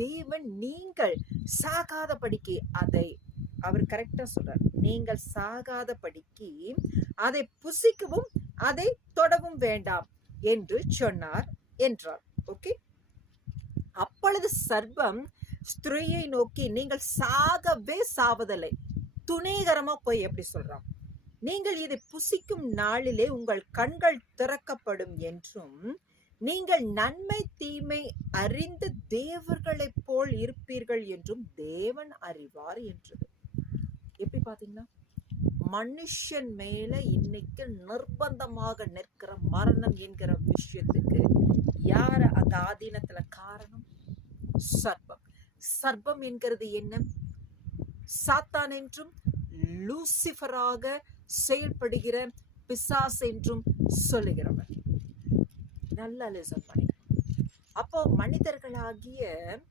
தேவன் நீங்கள் சாகாதபடிக்கு அதை அவர் கரெக்டா சொல்றார். நீங்கள் சாகாதபடிக்கு அதை புசிக்கவும் அதை தொடவும் வேண்டாம் என்று சொன்னார் என்றார். ஓகே. அப்பொழுது சர்ப்பம் ஸ்திரீயை நோக்கி, நீங்கள் சாகவே சாவதில்லை. துணிகரமா போய் எப்படி சொல்றான், நீங்கள் இதை புசிக்கும் நாளிலே உங்கள் கண்கள் திறக்கப்படும் என்றும் நீங்கள் நன்மை தீமை அறிந்து தேவர்களைப் போல் இருப்பீர்கள் என்றும் தேவன் அறிவார் என்றது. எப்படி பாத்தீங்கன்னா, மனுஷன் மேல இன்னைக்கு நிர்பந்தமாக நிற்கிற மரணம் என்கிற விஷயத்துக்கு யார அந்த ஆதீனத்துல காரணம்? சர்ப்பம். சர்ப்பம் என்கிறது என்ன? சாத்தான் என்றும் லூசிஃபராக செயல்படுகிற பிசாஸ் என்றும் சொல்லுகிறவர். நல்லா லிசன் பண்ணிக்கணும். அப்போ மனிதர்களாகிய